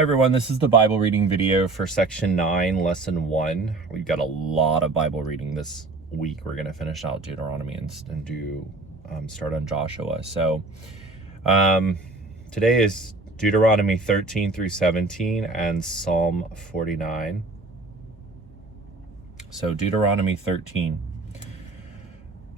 Hi everyone, this is the Bible reading video for section 9, lesson 1. We've got a lot of Bible reading this week. We're going to finish out Deuteronomy and do start on Joshua. So today is Deuteronomy 13 through 17 and Psalm 49. So Deuteronomy 13.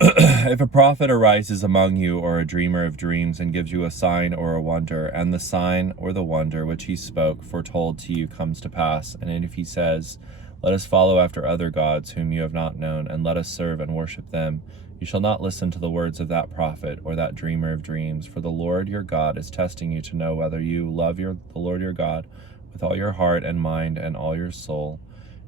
If a prophet arises among you, or a dreamer of dreams, and gives you a sign or a wonder, and the sign or the wonder which he spoke foretold to you comes to pass, and if he says, let us follow after other gods whom you have not known, and let us serve and worship them, you shall not listen to the words of that prophet or that dreamer of dreams, for the Lord your God is testing you to know whether you love the Lord your God with all your heart and mind and all your soul,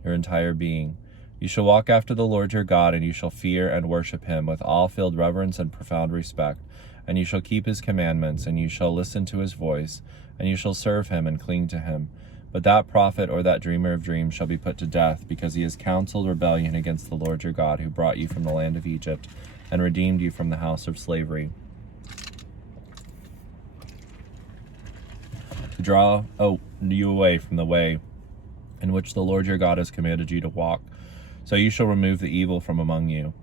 your entire being. You shall walk after the Lord your God, and you shall fear and worship him with awe-filled reverence and profound respect. And you shall keep his commandments, and you shall listen to his voice, and you shall serve him and cling to him. But that prophet or that dreamer of dreams shall be put to death, because he has counseled rebellion against the Lord your God, who brought you from the land of Egypt and redeemed you from the house of slavery, to draw you away from the way in which the Lord your God has commanded you to walk. So you shall remove the evil from among you.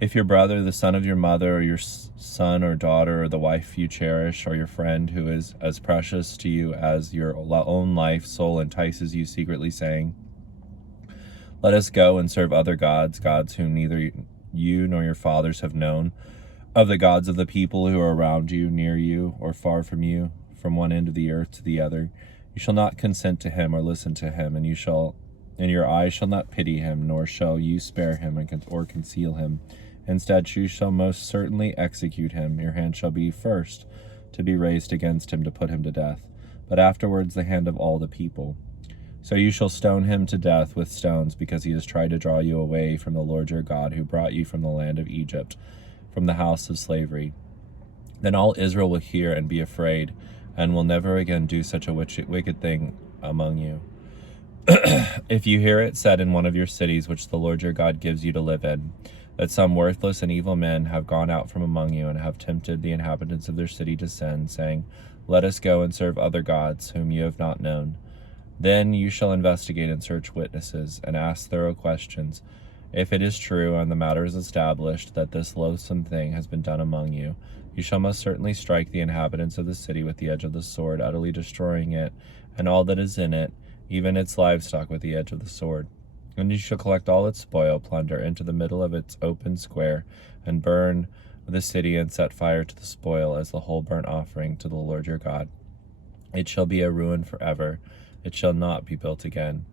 If your brother, the son of your mother, or your son or daughter, or the wife you cherish, or your friend who is as precious to you as your own life, soul entices you secretly, saying, let us go and serve other gods, gods whom neither you nor your fathers have known, of the gods of the people who are around you, near you, or far from you, from one end of the earth to the other, you shall not consent to him or listen to him, and your eyes shall not pity him, nor shall you spare him or conceal him. Instead, you shall most certainly execute him. Your hand shall be first to be raised against him to put him to death, but afterwards the hand of all the people. So you shall stone him to death with stones, because he has tried to draw you away from the Lord your God, who brought you from the land of Egypt, from the house of slavery. Then all Israel will hear and be afraid, and will never again do such a wicked thing among you. If you hear it said in one of your cities, which the Lord your God gives you to live in, that some worthless and evil men have gone out from among you, and have tempted the inhabitants of their city to sin, saying, let us go and serve other gods whom you have not known, then you shall investigate and search witnesses, and ask thorough questions. If it is true, and the matter is established, that this loathsome thing has been done among you, you shall most certainly strike the inhabitants of the city with the edge of the sword, utterly destroying it, and all that is in it, even its livestock, with the edge of the sword. And you shall collect all its plunder, into the middle of its open square, and burn the city, and set fire to the spoil as the whole burnt offering to the Lord your God. It shall be a ruin forever. It shall not be built again.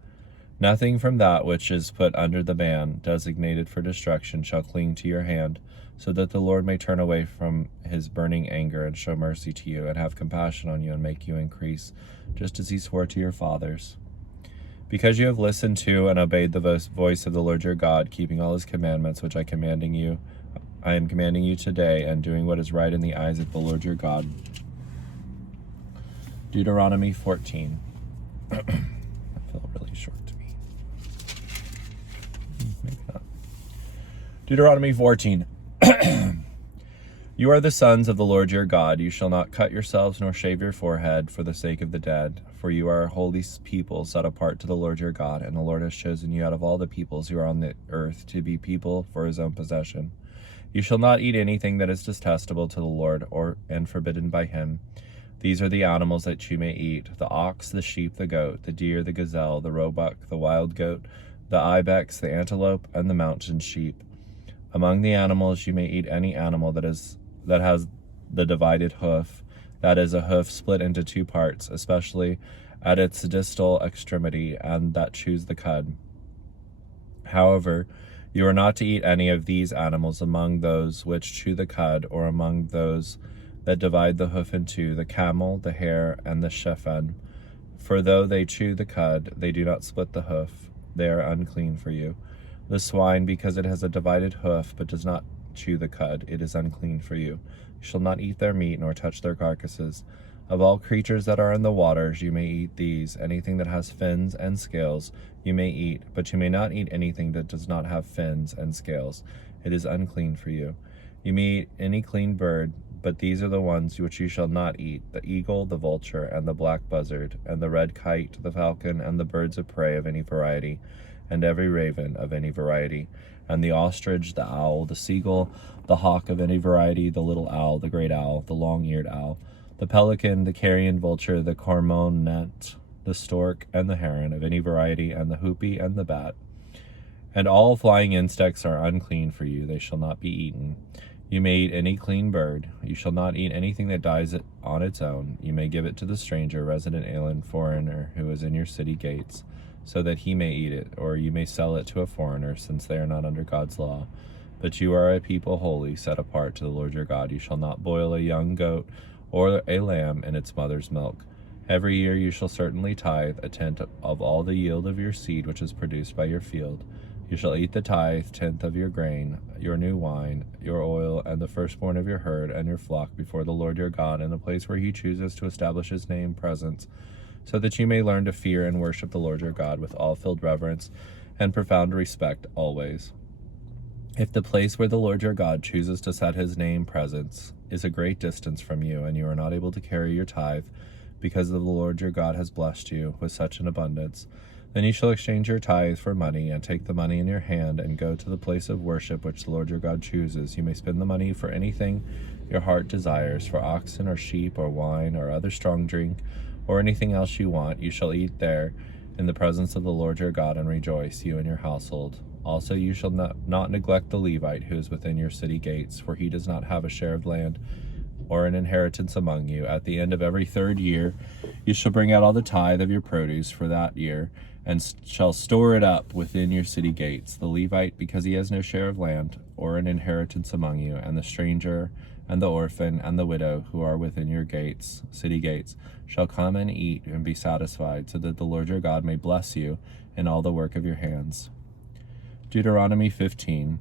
Nothing from that which is put under the ban, designated for destruction, shall cling to your hand, so that the Lord may turn away from his burning anger, and show mercy to you, and have compassion on you, and make you increase, just as he swore to your fathers. Because you have listened to and obeyed the voice of the Lord your God, keeping all his commandments which I am commanding you today, and doing what is right in the eyes of the Lord your God. Deuteronomy 14. I feel really short to me. Maybe not. Deuteronomy 14. You are the sons of the Lord your God. You shall not cut yourselves nor shave your forehead for the sake of the dead, for you are a holy people set apart to the Lord your God, and the Lord has chosen you out of all the peoples who are on the earth to be people for his own possession. You shall not eat anything that is detestable to the Lord and forbidden by him. These are the animals that you may eat: the ox, the sheep, the goat, the deer, the gazelle, the roebuck, the wild goat, the ibex, the antelope, and the mountain sheep. Among the animals you may eat any animal that has the divided hoof, that is, a hoof split into two parts, especially at its distal extremity, and that chews the cud. However, you are not to eat any of these animals among those which chew the cud, or among those that divide the hoof in two, the camel, the hare, and the shephan. For though they chew the cud, they do not split the hoof. They are unclean for you. The swine, because it has a divided hoof, but does not chew the cud, it is unclean for you. You shall not eat their meat, nor touch their carcasses. Of all creatures that are in the waters, you may eat these. Anything that has fins and scales you may eat, but you may not eat anything that does not have fins and scales. It is unclean for you. You may eat any clean bird, but these are the ones which you shall not eat: the eagle, the vulture, and the black buzzard, and the red kite, the falcon, and the birds of prey of any variety, and every raven of any variety, and the ostrich, the owl, the seagull, the hawk of any variety, the little owl, the great owl, the long-eared owl, the pelican, the carrion vulture, the cormorant, the stork, and the heron of any variety, and the hoopie, and the bat. And all flying insects are unclean for you; they shall not be eaten. You may eat any clean bird. You shall not eat anything that dies on its own. You may give it to the stranger, resident alien, foreigner who is in your city gates, so that he may eat it, or you may sell it to a foreigner, since they are not under God's law. But you are a people holy, set apart to the Lord your God. You shall not boil a young goat or a lamb in its mother's milk. Every year you shall certainly tithe a tenth of all the yield of your seed which is produced by your field. You shall eat the tenth of your grain, your new wine, your oil, and the firstborn of your herd and your flock before the Lord your God in the place where he chooses to establish his name presence, so that you may learn to fear and worship the Lord your God with all filled reverence and profound respect always. If the place where the Lord your God chooses to set his name presence is a great distance from you, and you are not able to carry your tithe, because the Lord your God has blessed you with such an abundance, then you shall exchange your tithe for money, and take the money in your hand, and go to the place of worship which the Lord your God chooses. You may spend the money for anything your heart desires, for oxen or sheep or wine or other strong drink, or anything else you want. You shall eat there in the presence of the Lord your God, and rejoice, you and your household. Also you shall not neglect the Levite who is within your city gates, for he does not have a share of land or an inheritance among you. At the end of every 3rd year you shall bring out all the tithe of your produce for that year, and shall store it up within your city gates. The Levite, because he has no share of land or an inheritance among you, and the stranger and the orphan and the widow who are within your gates, city gates, shall come and eat and be satisfied, so that the Lord your God may bless you in all the work of your hands. Deuteronomy 15.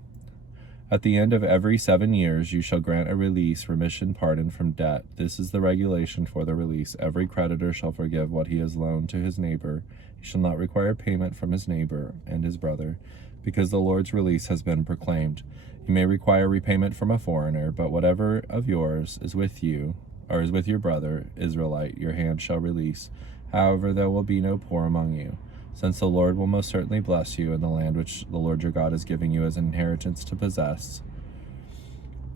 At the end of every 7 years you shall grant a release, remission, pardon from debt. This is the regulation for the release. Every creditor shall forgive what he has loaned to his neighbor. He shall not require payment from his neighbor and his brother, because the Lord's release has been proclaimed. You may require repayment from a foreigner, but whatever of yours is with you, or is with your brother, Israelite, your hand shall release. However, there will be no poor among you, since the Lord will most certainly bless you in the land which the Lord your God is giving you as an inheritance to possess.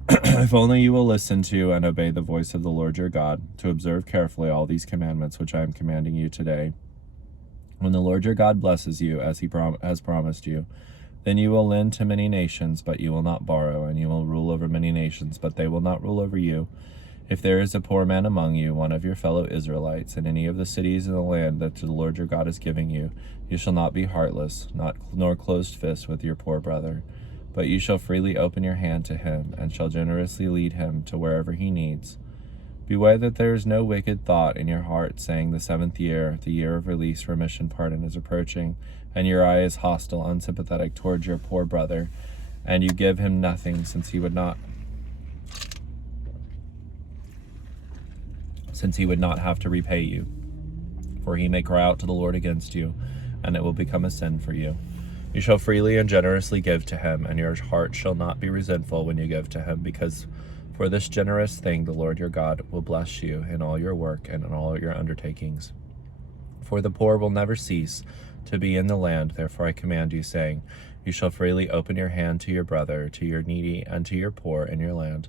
If only you will listen to and obey the voice of the Lord your God, to observe carefully all these commandments which I am commanding you today. When the Lord your God blesses you, as he has promised you, then you will lend to many nations, but you will not borrow, and you will rule over many nations, but they will not rule over you. If there is a poor man among you, one of your fellow Israelites, in any of the cities in the land that the Lord your God is giving you, you shall not be heartless, nor closed-fist with your poor brother, but you shall freely open your hand to him, and shall generously lead him to wherever he needs. Beware that there is no wicked thought in your heart, saying, the 7th year, the year of release, remission, pardon, is approaching, and your eye is hostile, unsympathetic towards your poor brother, and you give him nothing, since he would not have to repay you. For he may cry out to the Lord against you, and it will become a sin for you. You shall freely and generously give to him, and your heart shall not be resentful when you give to him, because for this generous thing the Lord your God will bless you in all your work and in all your undertakings. For the poor will never cease to be in the land, therefore I command you, saying, you shall freely open your hand to your brother, to your needy, and to your poor in your land.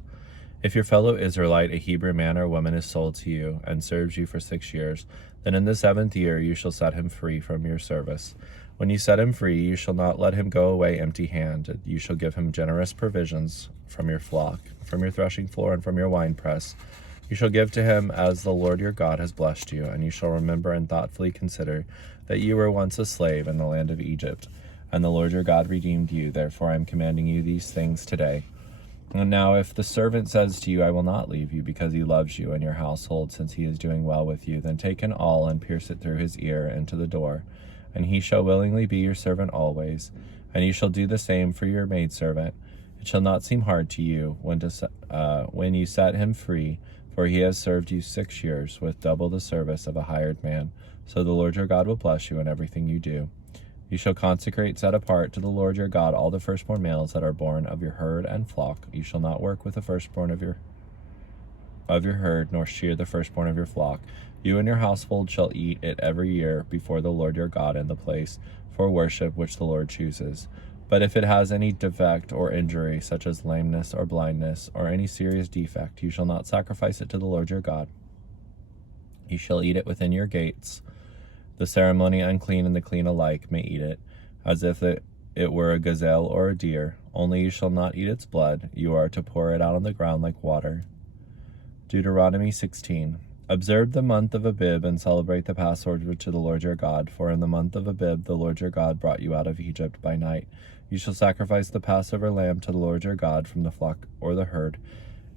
If your fellow Israelite, a Hebrew man or woman, is sold to you, and serves you for 6 years, then in the 7th year you shall set him free from your service. When you set him free, you shall not let him go away empty-handed. You shall give him generous provisions from your flock, from your threshing floor, and from your winepress. You shall give to him as the Lord your God has blessed you, and you shall remember and thoughtfully consider that you were once a slave in the land of Egypt, and the Lord your God redeemed you. Therefore I am commanding you these things today. And now if the servant says to you, I will not leave you, because he loves you and your household, since he is doing well with you, then take an awl and pierce it through his ear into the door, and he shall willingly be your servant always. And you shall do the same for your maidservant. It shall not seem hard to you when you set him free, for he has served you 6 years with double the service of a hired man. So the Lord your God will bless you in everything you do. You shall consecrate, set apart to the Lord your God all the firstborn males that are born of your herd and flock. You shall not work with the firstborn of your of your herd, nor shear the firstborn of your flock. You and your household shall eat it every year before the Lord your God in the place for worship which the Lord chooses. But if it has any defect or injury, such as lameness or blindness, or any serious defect, you shall not sacrifice it to the Lord your God. You shall eat it within your gates. The ceremony unclean and the clean alike may eat it, as if it were a gazelle or a deer. Only you shall not eat its blood. You are to pour it out on the ground like water. Deuteronomy 16. Observe the month of Abib and celebrate the Passover to the Lord your God. For in the month of Abib the Lord your God brought you out of Egypt by night. You shall sacrifice the Passover lamb to the Lord your God from the flock or the herd,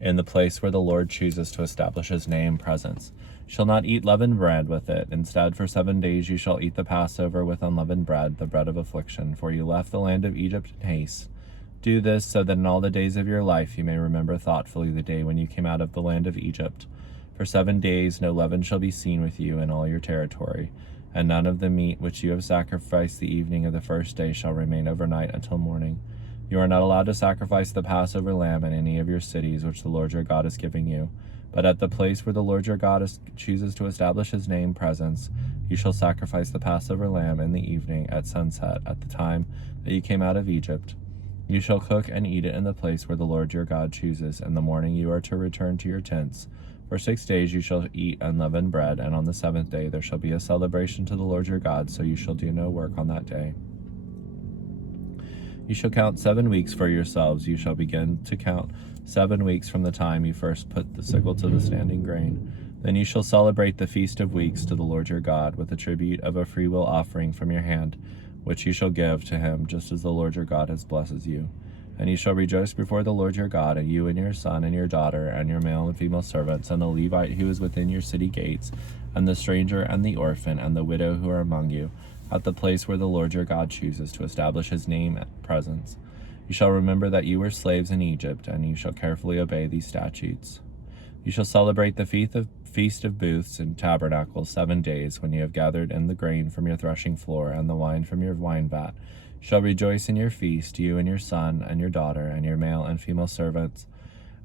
in the place where the Lord chooses to establish his name presence. You shall not eat leavened bread with it. Instead, for 7 days you shall eat the Passover with unleavened bread, the bread of affliction, for you left the land of Egypt in haste. Do this so that in all the days of your life you may remember thoughtfully the day when you came out of the land of Egypt. For 7 days no leaven shall be seen with you in all your territory, and none of the meat which you have sacrificed the evening of the first day shall remain overnight until morning. You are not allowed to sacrifice the Passover lamb in any of your cities which the Lord your God is giving you, but at the place where the Lord your God chooses to establish his name presence, you shall sacrifice the Passover lamb in the evening at sunset, at the time that you came out of Egypt. You shall cook and eat it in the place where the Lord your God chooses. In the morning you are to return to your tents. For 6 days you shall eat unleavened bread, and on the 7th day there shall be a celebration to the Lord your God, so you shall do no work on that day. You shall count 7 weeks for yourselves. You shall begin to count 7 weeks from the time you first put the sickle to the standing grain. Then you shall celebrate the Feast of Weeks to the Lord your God, with a tribute of a freewill offering from your hand, which you shall give to him, just as the Lord your God has blessed you. And you shall rejoice before the Lord your God, and you and your son and your daughter, and your male and female servants, and the Levite who is within your city gates, and the stranger and the orphan, and the widow who are among you, at the place where the Lord your God chooses to establish his name presence. You shall remember that you were slaves in Egypt, and you shall carefully obey these statutes. You shall celebrate the Feast of Booths and Tabernacles 7 days, when you have gathered in the grain from your threshing floor and the wine from your wine vat. You shall rejoice in your feast, you and your son and your daughter, and your male and female servants,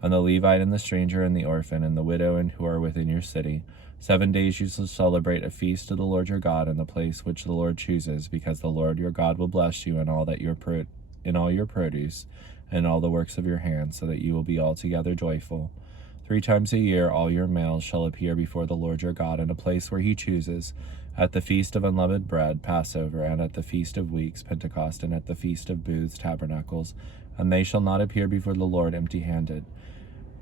and the Levite and the stranger and the orphan, and the widow and who are within your city. 7 days you shall celebrate a feast to the Lord your God in the place which the Lord chooses, because the Lord your God will bless you in all your produce and all the works of your hands, so that you will be altogether joyful. 3 times a year all your males shall appear before the Lord your God in a place where he chooses, at the feast of unleavened bread, Passover, and at the feast of weeks, Pentecost, and at the feast of booths, Tabernacles, and they shall not appear before the Lord empty-handed.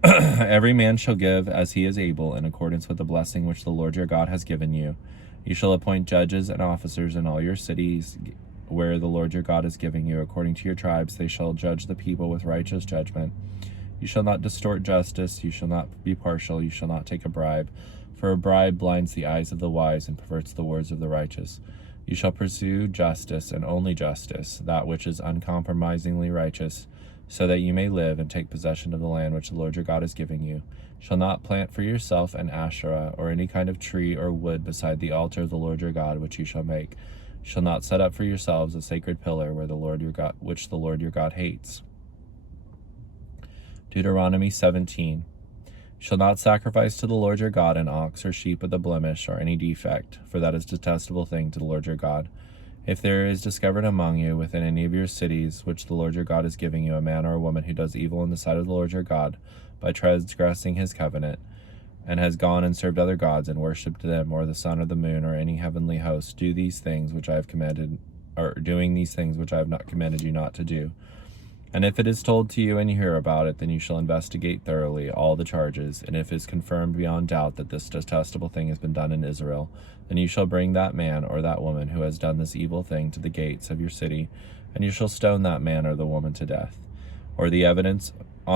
Every man shall give as he is able, in accordance with the blessing which the Lord your God has given you. You shall appoint judges and officers in all your cities where the Lord your God is giving you. According to your tribes they shall judge the people with righteous judgment. You shall not distort justice, you shall not be partial, you shall not take a bribe, for a bribe blinds the eyes of the wise and perverts the words of the righteous. You shall pursue justice, and only justice, that which is uncompromisingly righteous, so that you may live and take possession of the land which the Lord your God is giving you. You shall not plant for yourself an Asherah, or any kind of tree or wood beside the altar of the Lord your God, which you shall make. You shall not set up for yourselves a sacred pillar which the Lord your God hates. Deuteronomy 17. You shall not sacrifice to the Lord your God an ox or sheep with a blemish or any defect, for that is a detestable thing to the Lord your God. If there is discovered among you within any of your cities which the Lord your God is giving you, a man or a woman who does evil in the sight of the Lord your God by transgressing his covenant, and has gone and served other gods and worshipped them, or the sun or the moon or any heavenly host, doing these things which I have not commanded you not to do. And if it is told to you and you hear about it, then you shall investigate thoroughly all the charges, and if it is confirmed beyond doubt that this detestable thing has been done in Israel, then you shall bring that man or that woman who has done this evil thing to the gates of your city, and you shall stone that man or the woman to death. Or on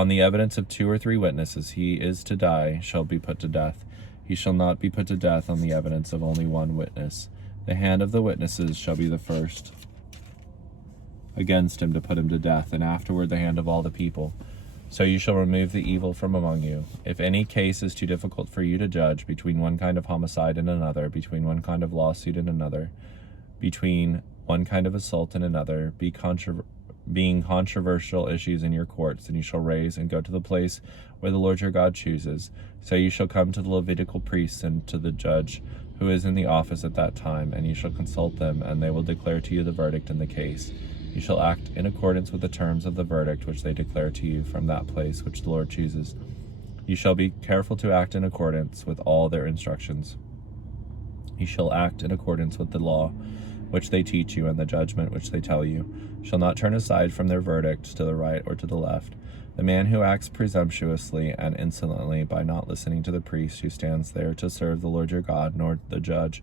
the evidence of 2 or 3 witnesses he is to die shall be put to death. He shall not be put to death on the evidence of only 1 witness. The hand of the witnesses shall be the first against him to put him to death, and afterward the hand of all the people. So you shall remove the evil from among you. If any case is too difficult for you to judge, between one kind of homicide and another, between one kind of lawsuit and another, between one kind of assault and another, being controversial issues in your courts, then you shall raise and go to the place where the Lord your God chooses. So you shall come to the Levitical priests and to the judge who is in the office at that time, and you shall consult them, and they will declare to you the verdict in the case. You shall act in accordance with the terms of the verdict which they declare to you from that place which the Lord chooses. You shall be careful to act in accordance with all their instructions. You shall act in accordance with the law which they teach you and the judgment which they tell you. You shall not turn aside from their verdict to the right or to the left. The man who acts presumptuously and insolently by not listening to the priest who stands there to serve the Lord your God, nor the judge,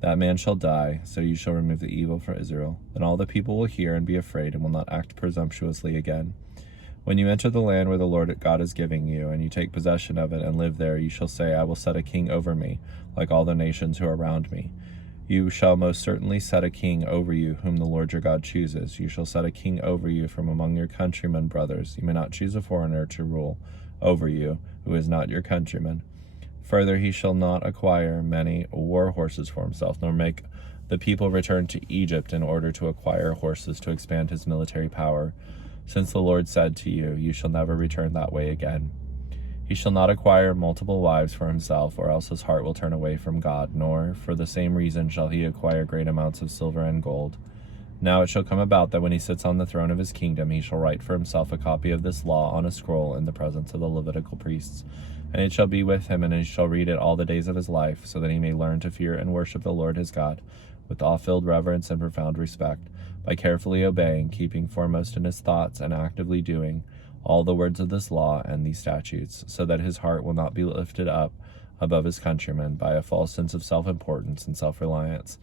that man shall die. So you shall remove the evil from Israel. Then all the people will hear and be afraid and will not act presumptuously again. When you enter the land where the Lord God is giving you, and you take possession of it and live there, you shall say, I will set a king over me, like all the nations who are around me. You shall most certainly set a king over you, whom the Lord your God chooses. You shall set a king over you from among your countrymen brothers. You may not choose a foreigner to rule over you, who is not your countryman. Further, he shall not acquire many war horses for himself, nor make the people return to Egypt in order to acquire horses to expand his military power, since the Lord said to you, you shall never return that way again. He shall not acquire multiple wives for himself, or else his heart will turn away from God, nor for the same reason shall he acquire great amounts of silver and gold. Now it shall come about that when he sits on the throne of his kingdom, he shall write for himself a copy of this law on a scroll in the presence of the Levitical priests. And it shall be with him, and he shall read it all the days of his life, so that he may learn to fear and worship the Lord his God, with awe-filled reverence and profound respect, by carefully obeying, keeping foremost in his thoughts, and actively doing all the words of this law and these statutes, so that his heart will not be lifted up above his countrymen by a false sense of self-importance and self-reliance,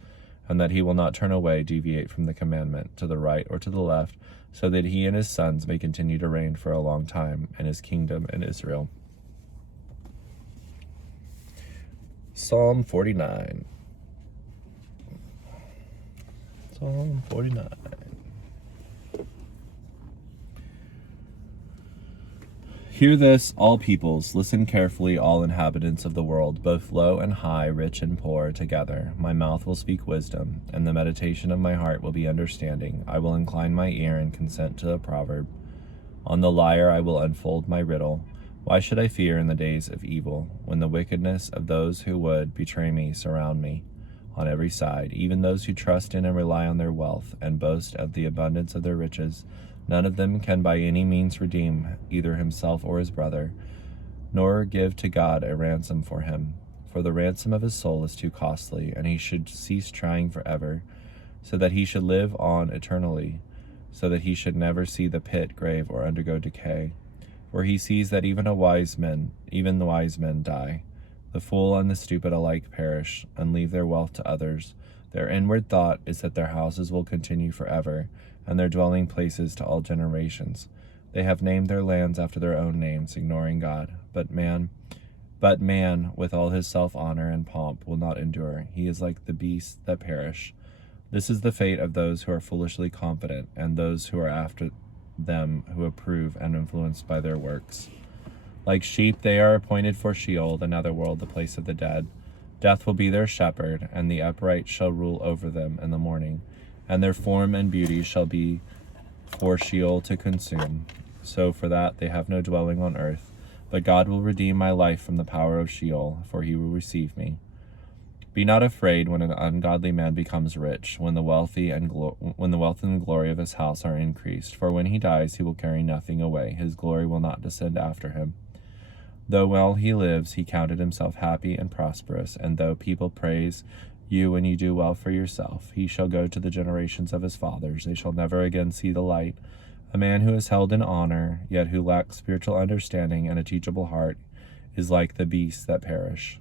and that he will not turn away, deviate from the commandment, to the right or to the left, so that he and his sons may continue to reign for a long time in his kingdom in Israel. Psalm 49. Psalm 49. Hear this, all peoples, listen carefully, all inhabitants of the world, both low and high, rich and poor, together. My mouth will speak wisdom, and the meditation of my heart will be understanding. I will incline my ear and consent to a proverb. On the lyre I will unfold my riddle. Why should I fear in the days of evil, when the wickedness of those who would betray me surround me on every side, even those who trust in and rely on their wealth, and boast of the abundance of their riches? None of them can by any means redeem either himself or his brother, nor give to God a ransom for him. For the ransom of his soul is too costly, and he should cease trying forever, so that he should live on eternally, so that he should never see the pit, grave, or undergo decay. For he sees that even the wise men die. The fool and the stupid alike perish, and leave their wealth to others. Their inward thought is that their houses will continue forever, and their dwelling places to all generations. They have named their lands after their own names, ignoring God. But man, with all his self-honor and pomp, will not endure. He is like the beasts that perish. This is the fate of those who are foolishly confident, and those who are after them, who approve and influenced by their works. Like sheep they are appointed for Sheol, the netherworld, the place of the dead. Death will be their shepherd, and the upright shall rule over them in the morning. And their form and beauty shall be for Sheol to consume. So for that they have no dwelling on earth. But God will redeem my life from the power of Sheol, for he will receive me. Be not afraid when an ungodly man becomes rich, when the wealth and the glory of his house are increased. For when he dies, he will carry nothing away. His glory will not descend after him. Though while he lives, he counted himself happy and prosperous, and though people praise you when you do well for yourself, he shall go to the generations of his fathers. They shall never again see the light. A man who is held in honor, yet who lacks spiritual understanding and a teachable heart, is like the beasts that perish.